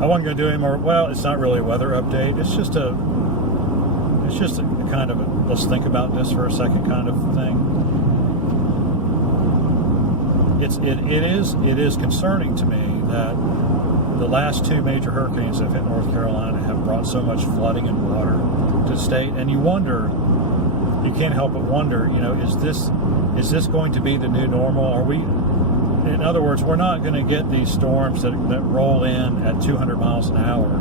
I wasn't going to do any more. Well, it's not really a weather update. It's just a kind of a, let's think about this for a second kind of thing. It is concerning to me that the last two major hurricanes that have hit North Carolina have brought so much flooding and water to the state, and you can't help but wonder, is this going to be the new normal? Are we, in other words, we're not going to get these storms that roll in at 200 miles an hour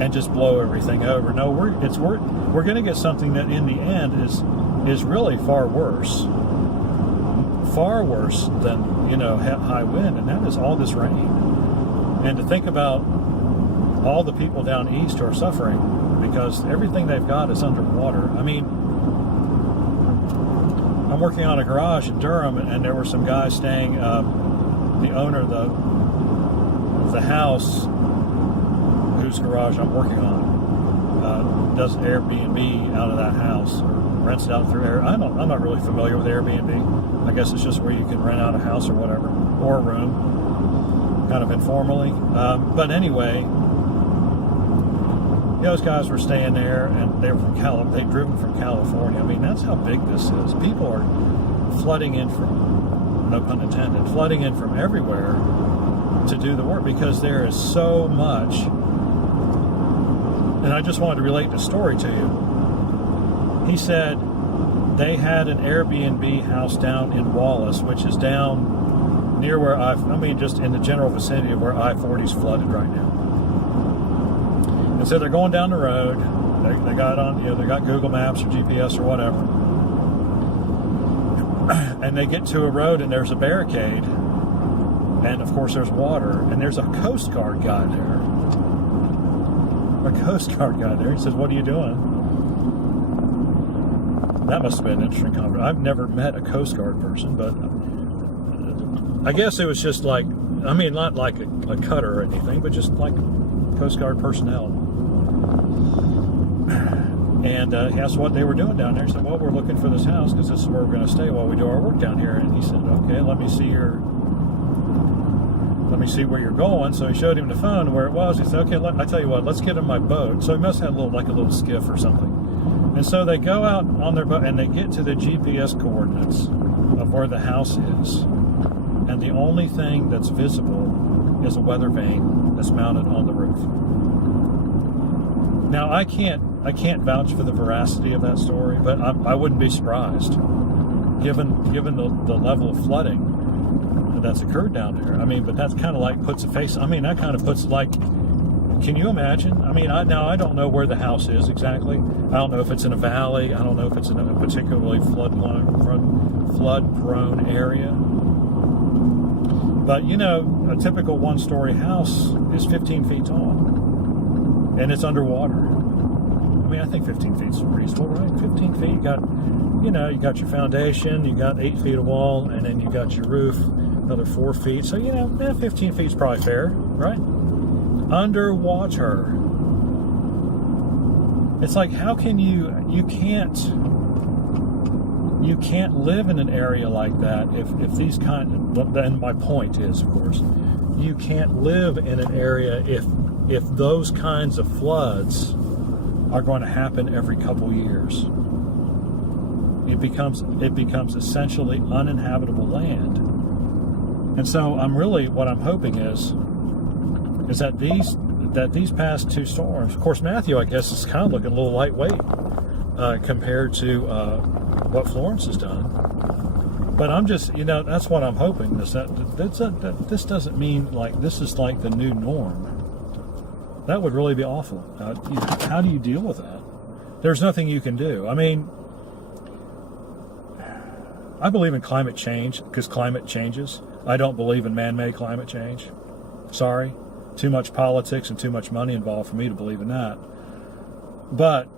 and just blow everything over. No, we're going to get something that in the end is really far worse than high wind, and that is all this rain. And to think about all the people down east who are suffering because everything they've got is underwater. I mean, I'm working on a garage in Durham, and there were some guys staying. The owner of the house whose garage I'm working on does Airbnb out of that house, or rents it out through Air. I'm not really familiar with Airbnb. I guess it's just where you can rent out a house or whatever, or a room, kind of informally. But anyway, those guys were staying there, and they were they'd driven from California. I mean, that's how big this is. People are flooding in from, no pun intended, flooding in from everywhere to do the work because there is so much. And I just wanted to relate the story to you. He said they had an Airbnb house down in Wallace, which is down near where just in the general vicinity of where I-40's flooded right now. And so they're going down the road. They got on, they got Google Maps or GPS or whatever. And they get to a road and there's a barricade. And of course there's water. And there's a Coast Guard guy there. He says, "What are you doing?" That must have been an interesting conversation. I've never met a Coast Guard person, but I guess it was just like, not like a cutter or anything, but just like Coast Guard personnel. And he asked what they were doing down there. He said, "Well, we're looking for this house because this is where we're going to stay while we do our work down here." And he said, "Okay, let me see where you're going." So he showed him the phone where it was. He said, "Okay, I tell you what, let's get in my boat." So he must have a little skiff or something. And so they go out on their boat and they get to the GPS coordinates of where the house is. And the only thing that's visible is a weather vane that's mounted on the roof. Now, I can't vouch for the veracity of that story, but I wouldn't be surprised, given the level of flooding that's occurred down there. But that's kind of like puts a face. That kind of puts like, can you imagine? I don't know where the house is exactly. I don't know if it's in a valley. I don't know if it's in a particularly flood-prone area. But a typical one-story house is 15 feet tall, and it's underwater. I think 15 feet is reasonable, right? 15 feet, you got your foundation, you got 8 feet of wall, and then you got your roof, another 4 feet. So, 15 feet is probably fair, right? Underwater. It's like, how can you can't live in an area like that if these then my point is, of course, you can't live in an area if those kinds of floods are going to happen every couple years. It becomes essentially uninhabitable land. And so what I'm hoping is that these past two storms, of course, Matthew, I guess, is kind of looking a little lightweight compared to what Florence has done. But I'm just, that's what I'm hoping. This doesn't mean like this is like the new norm. That would really be awful. How do you deal with that? There's nothing you can do. I believe in climate change because climate changes. I don't believe in man-made climate change. Sorry. Too much politics and too much money involved for me to believe in that. But,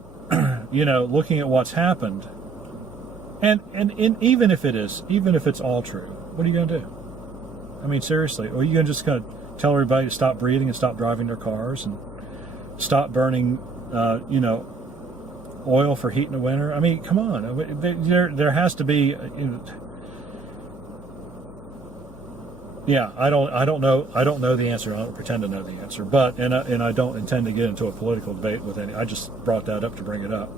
looking at what's happened, and even if it's all true, what are you going to do? Seriously, are you going to just tell everybody to stop breathing and stop driving their cars and stop burning, oil for heat in the winter? Come on. There has to be, Yeah, I don't know the answer. I don't pretend to know the answer, but and I don't intend to get into a political debate with any. I just brought that up to bring it up,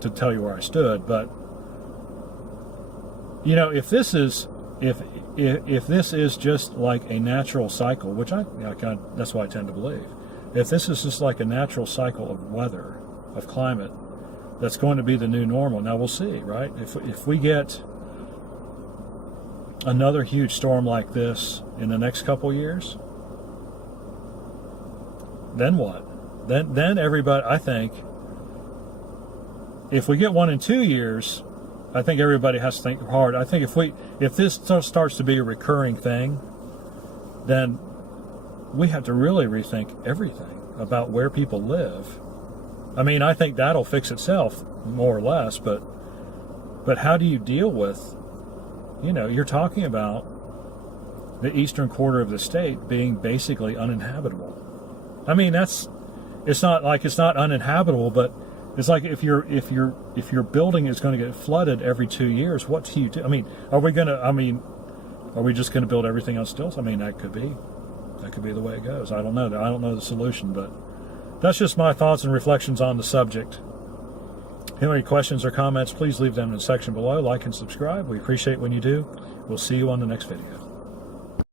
to tell you where I stood. But you know, if this is just like a natural cycle, which that's what I tend to believe. If this is just like a natural cycle of weather, of climate, that's going to be the new normal. Now we'll see, right? If we get another huge storm like this in the next couple years, then what? Then everybody, I think, if we get one in 2 years, I think everybody has to think hard. I think if this starts to be a recurring thing, then we have to really rethink everything about where people live. I mean, I think that'll fix itself more or less, but how do you deal with, you know, you're talking about the eastern quarter of the state being basically uninhabitable. I mean, it's not uninhabitable, but it's like if your building is going to get flooded every 2 years, what do you do? I mean, are we just going to build everything on stilts? I mean, that could be the way it goes. I don't know. I don't know the solution, but that's just my thoughts and reflections on the subject. If you have any questions or comments, please leave them in the section below. Like and subscribe. We appreciate when you do. We'll see you on the next video.